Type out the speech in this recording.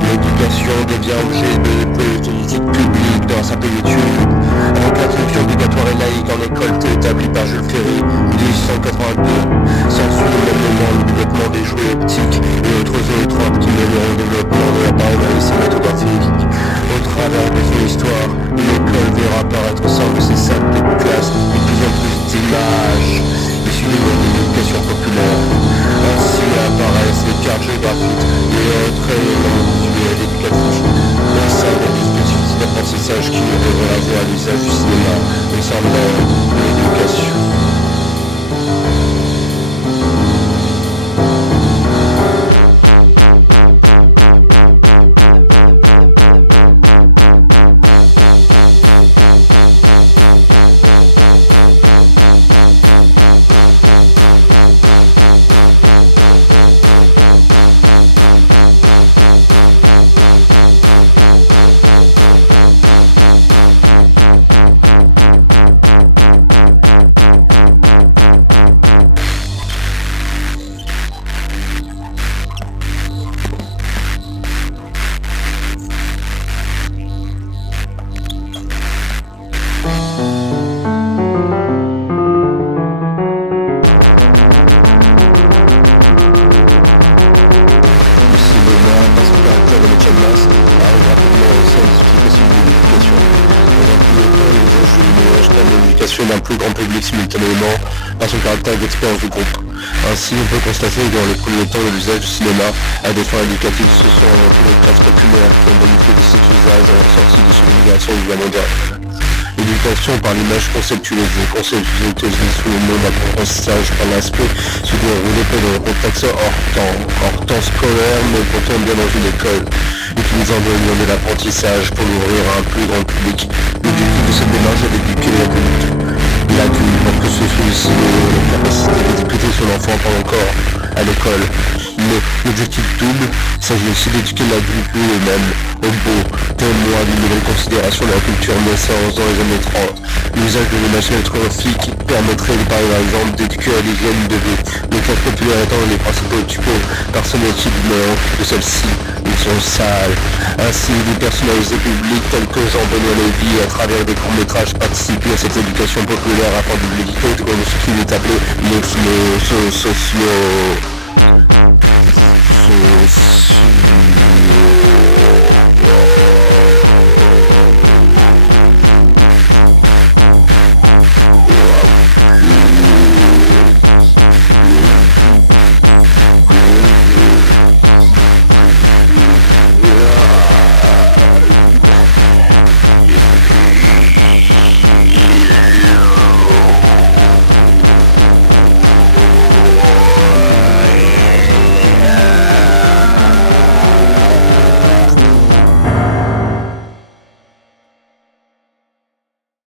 L'éducation devient objet de politique publique dans sa plénitude, avec l'instruction obligatoire et laïque en école établie par Jules Ferry, 1882, censure également le développement des jouets optiques et autres zoétropes qui mèneront au développement de l'appareil dans les cinématographiques. Au travers de son histoire, l'école verra apparaître au sein de ses salles de classe de plus en plus d'images issues des modes d'éducation populaire. Ainsi apparaissent les cartes géographiques et autres éléments visuels éducatifs au sein des dispositifs d'apprentissage qui ouvrent la voie à l'usage du cinéma au sein de l'éducation. D'un plus grand public simultanément par son caractère d'expérience du groupe. Ainsi, on peut constater que dans les premiers temps de l'usage du cinéma à des fins éducatives, ce sont avant tout les classes populaires qui ont bénéficié de cet usage en sortie de civilisation du mondial. L'éducation par l'image conceptualisée sous le mot d'apprentissage par l'aspect se déroulait pendant le contexte hors temps scolaire, mais pourtant bien dans une école, utilisant le lien de l'apprentissage pour l'ouvrir à un plus grand public. L'objectif de cette démarche est d'éduquer l'adulte pour que celui-ci ait la capacité d'éduquer son enfant pendant encore à l'école. Mais l'objectif double, il s'agit aussi d'éduquer l'adulte lui-même au beau, témoin d'une nouvelle considération de la culture naissance dans les années 30. L'usage de l'image cinématographique permettrait par exemple d'éduquer à l'hygiène de vie, les classes populaires étant les principaux occupés par ce métier de celle-ci. Ils sont sales. Ainsi, des personnalités publiques telles que Jean-Benoît Lévy, à travers des courts-métrages, participent à cette éducation populaire afin de l'éviter comme ce qu'il est appelé les sociaux.